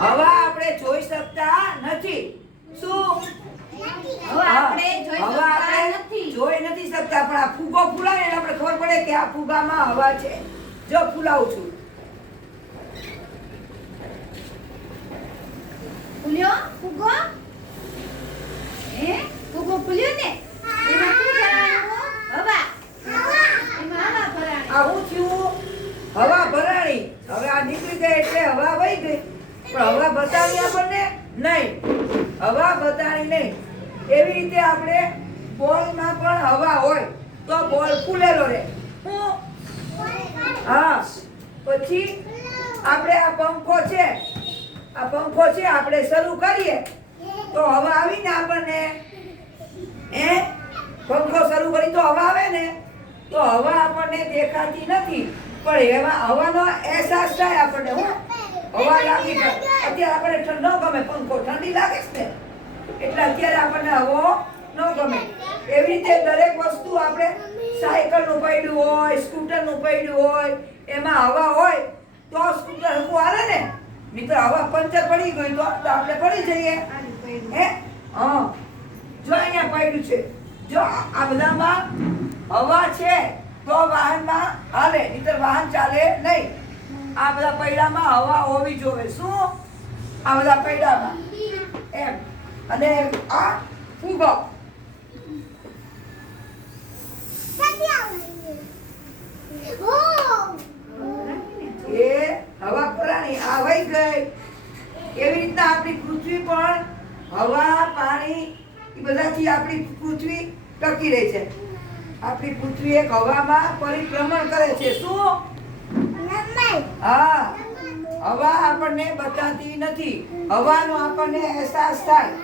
હવા આપણે જોઈ શકતા નથી. શું? હવે આપણે જોઈ શકતા નથી. જોઈ નથી શકતા પણ આ ફૂગો ફૂલાય એટલે આપણે ખબર પડે કે આ ફૂગામાં હવા છે. જો ફૂલાવું છું. ફૂલ્યો? ફૂગો? હે? ફૂગો ફૂલ્યો ને? એમાં શું ભરાણું હવા. એમાં હવા ભરાણી આ થયું. હવા ભરાણી. હવે આ નીકળી ગઈ એટલે હવા વહી ગઈ. પણ હવા બતાવી આપણને નહીં. હવા બતાવી નહીં. એવી રીતે આપણે બોલમાં પણ હવા હોય તો બોલ ફૂલેલો રહે. હા? પછી આપણે આ પંખો છે, આ પંખો છે, આપણે શરૂ કરીએ તો હવા આવીને આપણને એ પંખો શરૂ કરી તો હવા આવે ને? તો હવા આપણને દેખાતી નથી. પણ એવા હવાનો અહેસાસ થાય આપણને, હું? હવા લાગી અત્યારે આપણે ઠંડો ગમે, પંખો ઠંડી લાગે છે ને? એટલે અત્યારે આપણને હવો ન ગમે. એવી રીતે દરેક વસ્તુ આપણે સાયકલનું પડ્યું હોય, સ્કૂટરનું પડ્યું હોય, એમાં હવા હોય, તો સ્કૂટર હરખું હાલે ને? તો હવા પંચર પડી ગયું તો આપણે પડી જઈએ. હે? હા. જો અહીંયા પડ્યું છે. જો આ આ બધામાં હવા છે, તો વાહનમાં હાલે. નહીતર વાહન ચાલે નહીં. આ બધા પૈડામાં હવા હોવી જોવે શું? આ બધા પૈડામાં. એમ. અને આ ફૂગો એ હવા પ્રાણી આ ગઈ. એવી રીતના આપણી પૃથ્વી પણ હવા, પાણી એ બધાથી આપણી પૃથ્વી ટકી રહે છે. આપણી પૃથ્વી એક હવામાં પરિભ્રમણ કરે છે. શું? હા હવા આપણને બતાતી નથી. હવાનો આપણને અહેસાસ થાય.